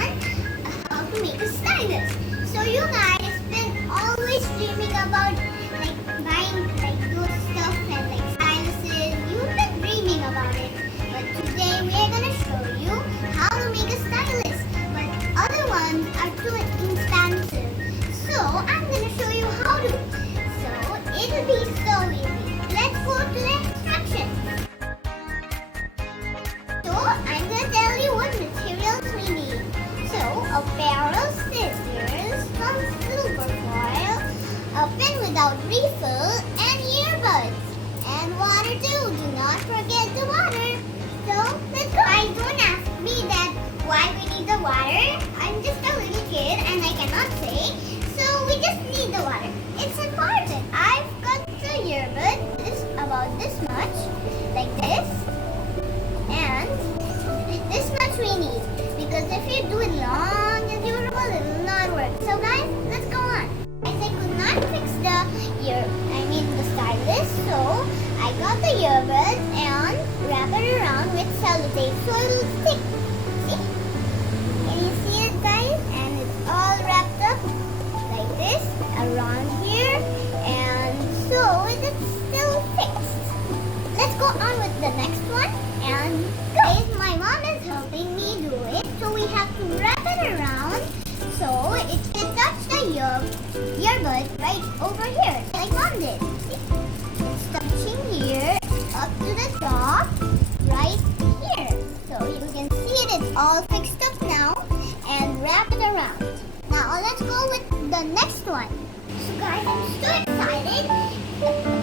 on how to make a stylus. So you guys been always dreaming about like buying like those stuff and like styluses. You've been dreaming about it. But today we are gonna show you how to make a stylus. But other ones are too expensive. So I'm gonna show you how to. So it'll be so easy. Let's go to the instructions. So I'm gonna tell you what materials we need. So a pair of scissors from silver foil, a pen without refill, and earbuds. And water too. Do not forget the water. So let's go. Guys, don't ask me that why we need the water. I'm just a little kid and I cannot say. So we just need the water. It's important. I've got the earbud. This about this much, like this, and this much we need. Because if you do it long and durable, it will not work. So guys, let's go on. Guys, I could not fix the the stylus, so I got the earbuds and wrap it around with sellotape so it will stick. See? Can you see it, guys? And it's all wrapped up like this around here, and so it's still fixed. Let's go on with the next one. And guys, my mom is helping me do it, so we have to wrap it around so it can touch the earbud right over here, like mom did. See? It's touching here up to the top, right here. So you can see it, it's all fixed up now, and wrap it around. Now let's go with the next one. So guys, I'm so excited.